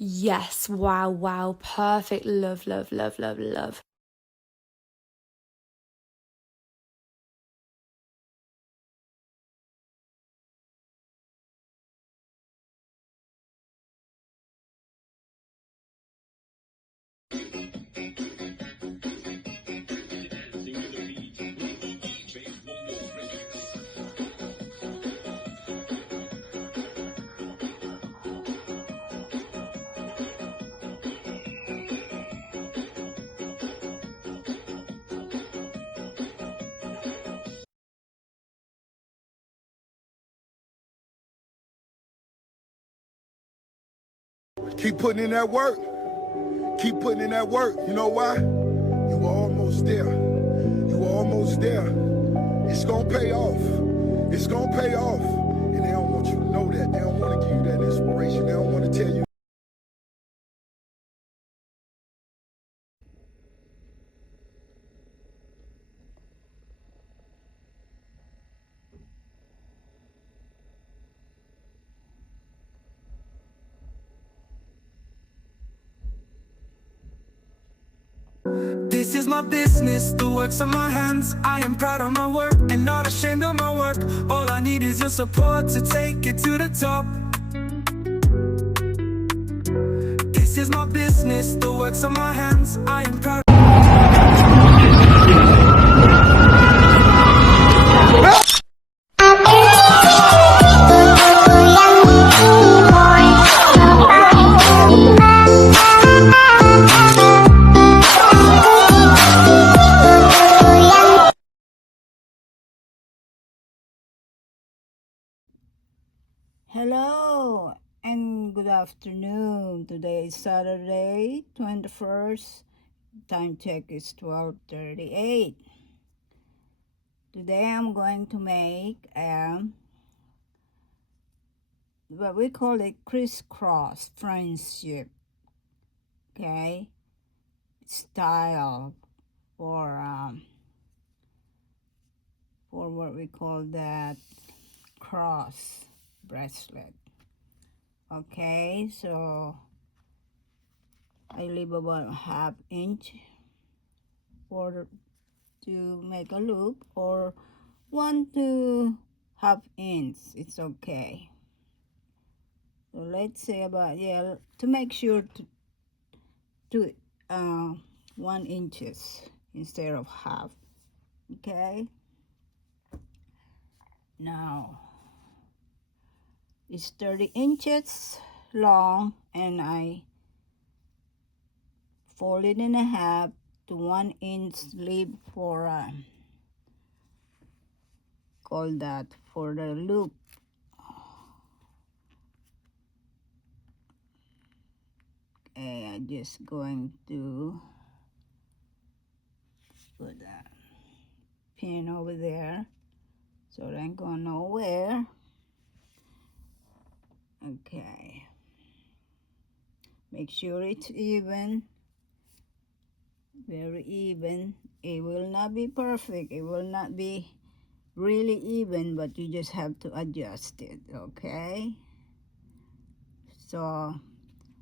Yes, wow, wow, perfect. Love, love, love, love, love. Keep putting in that work. Keep putting in that work. You know why? You were almost there. You were almost there. It's gonna pay off. It's gonna pay off. And they don't want you to know that. They don't want to give you that inspiration. They don't want to tell you. This is my business, the works of my hands. I am proud of my work and not ashamed of my work. All I need is your support to take it to the top. This is my business, the works of my hands. I am proud. Hello and good afternoon. Today is Saturday, 21st. Time check is 12:38. Today I'm going to make what we call a crisscross friendship. Okay, style for what we call that cross bracelet. Okay, so I leave about ½ inch for to make a loop, or 1.5 inch. It's okay. So let's say about, yeah, to make sure to 1 inches instead of half. Okay, now it's 30 inches long, and I fold it in half to 1 inch, leave for call that for the loop. Okay, I'm just going to put a pin over there so it ain't going nowhere. Okay, make sure it's even, very even. It will not be perfect, it will not be really even, but you just have to adjust it. Okay, so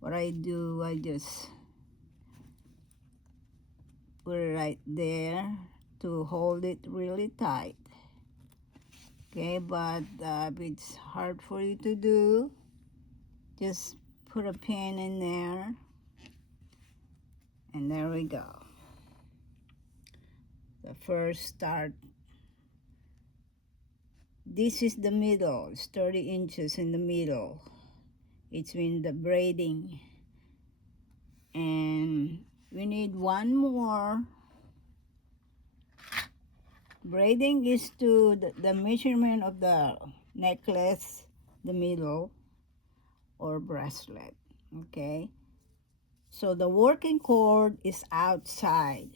what I do, I just put it right there to hold it really tight. Okay, but if it's hard for you to do, just put a pin in there, and there we go. The first start. This is the middle. It's 30 inches in the middle. It's in the braiding, and we need one more. Braiding is to the measurement of the necklace, the middle, or bracelet. Okay, so the working cord is outside,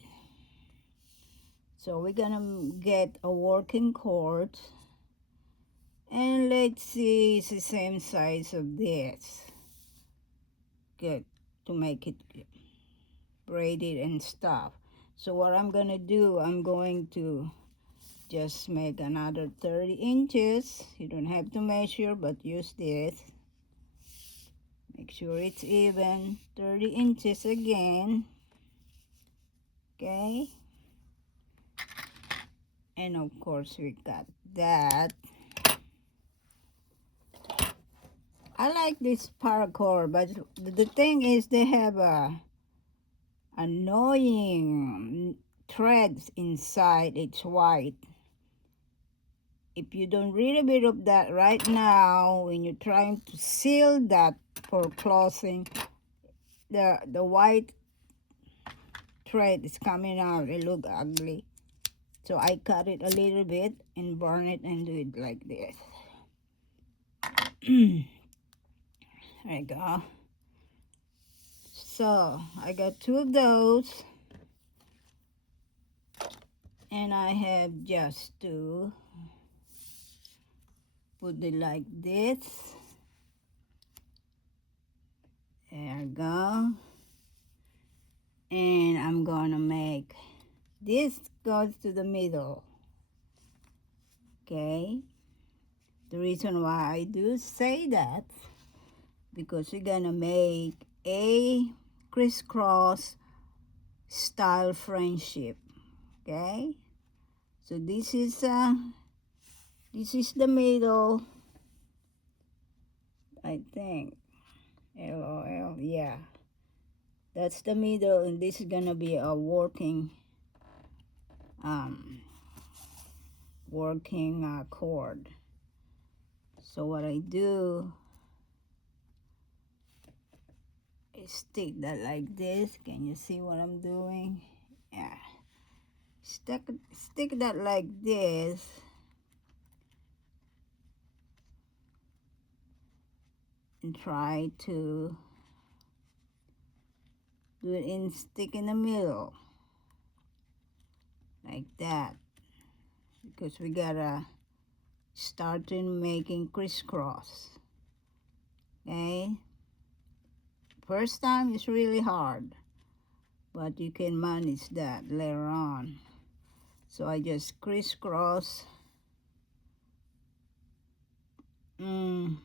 so we're gonna get a working cord, and let's see, it's the same size of this. Good, to make it braided and stuff. So what I'm gonna do, I'm going to just make another 30 inches. You don't have to measure, but use this. Make sure it's even. 30 inches again. Okay. And of course we got that. I like this paracord, but the thing is they have annoying threads inside. It's white. If you don't read a bit of that right now, when you're trying to seal that for closing, the white thread is coming out. It look ugly. So I cut it a little bit and burn it and do it like this. There you go. So I got 2 of those. And I have just to put it like this. There you go. And I'm gonna make this goes to the middle. Okay. The reason why I do say that, because we're gonna make a crisscross style friendship. Okay. So this is the middle. I think LOL, yeah. That's the middle, and this is gonna be a working cord. So what I do is stick that like this. Can you see what I'm doing? Yeah. Stick that like this. And try to do it stick in the middle. Like that. Because we gotta start in making crisscross. Okay? First time is really hard, but you can manage that later on. So I just crisscross. No,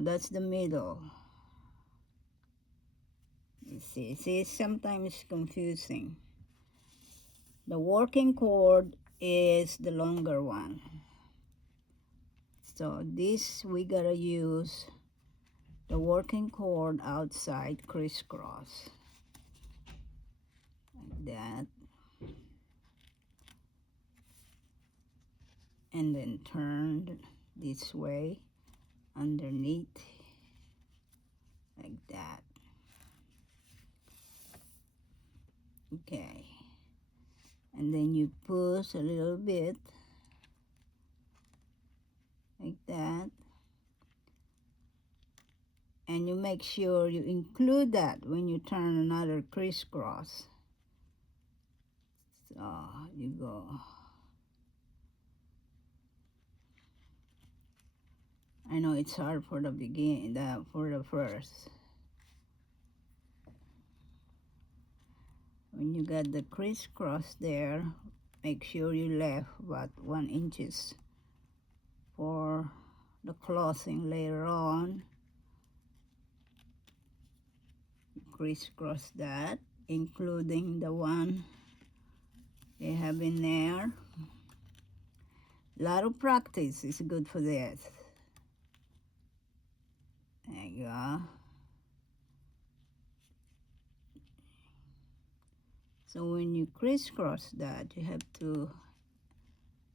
that's the middle. You see, sometimes it's confusing. The working cord is the longer one. So this we gotta use the working cord outside crisscross. Like that. And then turn this way underneath. Like that. Okay. And then you push a little bit. Like that. And you make sure you include that when you turn another crisscross. So you go. I know it's hard for the beginning, for the first. When you got the crisscross there, make sure you left about 1 inches for the closing later on. Crisscross that, including the one they have in there. A lot of practice is good for this. There you go. So when you crisscross that, you have to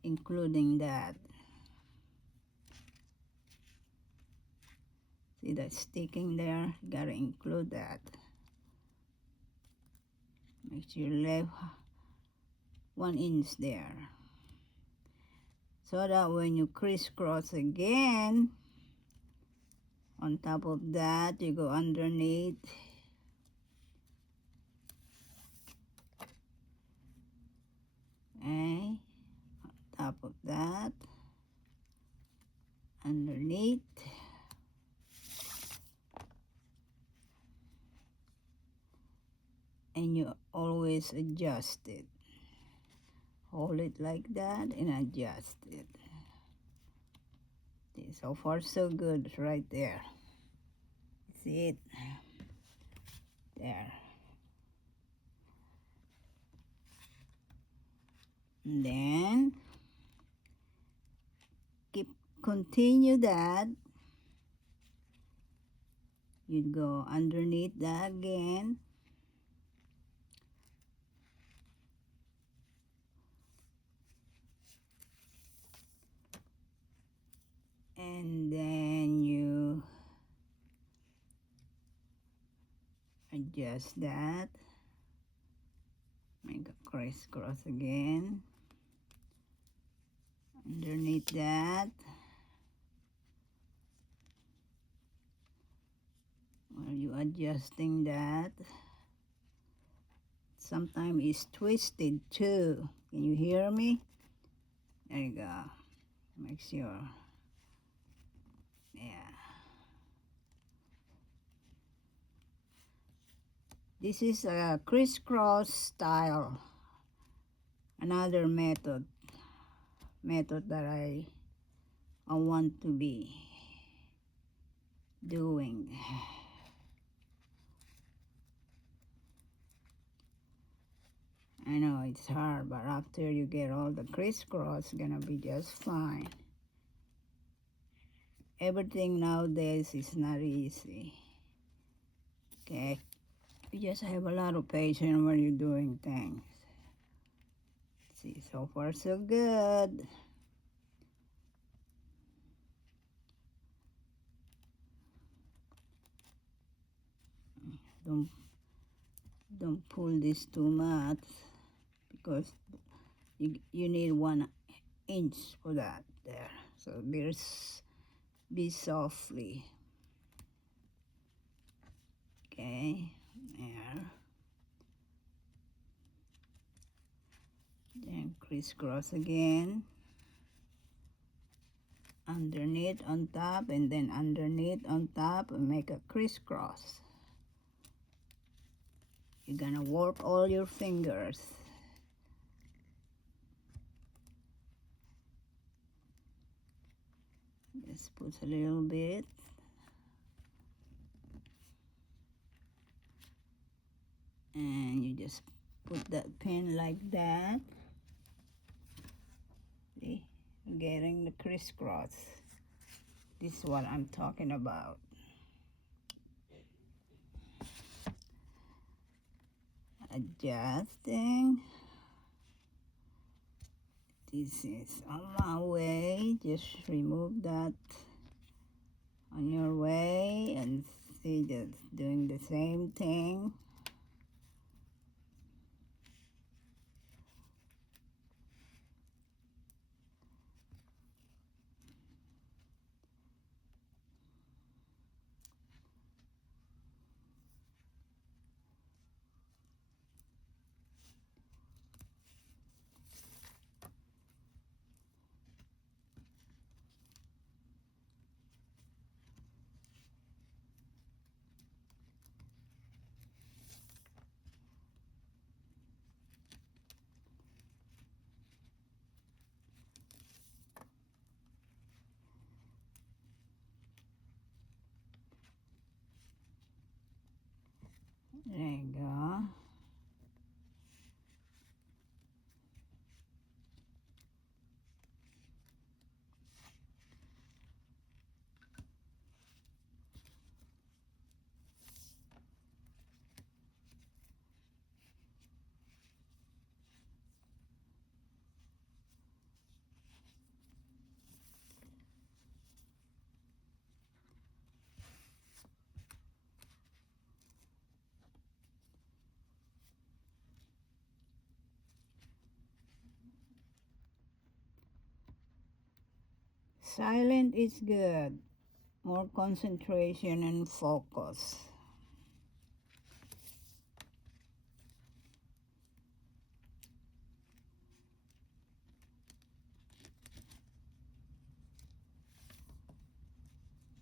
including that. See that sticking there? You gotta include that. Make sure you left 1 inch there. So that when you crisscross again, on top of that, you go underneath. Okay, on top of that, underneath. And you always adjust it. Hold it like that and adjust it. Okay, so far so good right there. it. There. And then continue that. You go underneath that again. And then you adjust that. Make a crisscross again. Underneath that. While you adjusting that. Sometimes it's twisted too. Can you hear me? There you go. Make sure. Yeah. This is a crisscross style. Another method that I want to be doing. I know it's hard, but after you get all the crisscross, it's gonna be just fine. Everything nowadays is not easy. Okay, you just have a lot of patience when you're doing things. See, so far so good. Don't pull this too much because you need 1 inch for that there. So be softly. Okay, there. Then crisscross again. Underneath on top, and then underneath on top, and make a crisscross. You're gonna work all your fingers. Just put a little bit. And you just put that pin like that. See, getting the crisscross. This is what I'm talking about. Adjusting. This is on my way. Just remove that on your way and see just doing the same thing. There you go. Silent is good. More concentration and focus.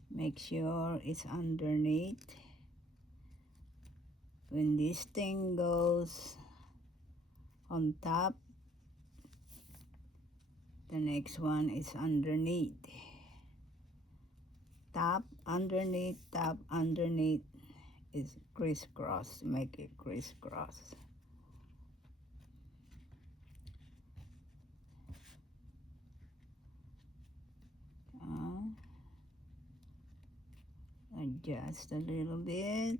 Make sure it's underneath. When this thing goes on top, the next one is underneath. top, underneath is crisscross. Make it crisscross. Adjust a little bit.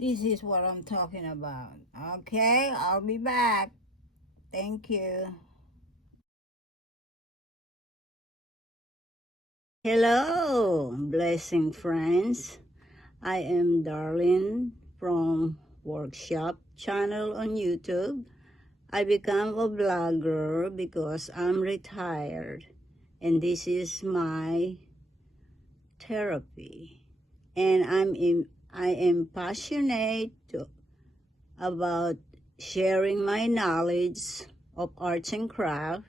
This is what I'm talking about. Okay, I'll be back. Thank you. Hello, blessing friends. I am Darlene from Workshop channel on YouTube. I become a blogger because I'm retired and this is my therapy. And I am passionate about sharing my knowledge of arts and craft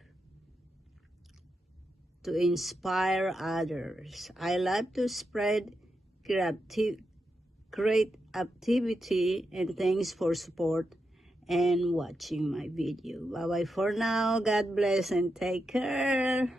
to inspire others. I love to spread great activity, and thanks for support and watching my video. Bye bye for now. God bless and take care.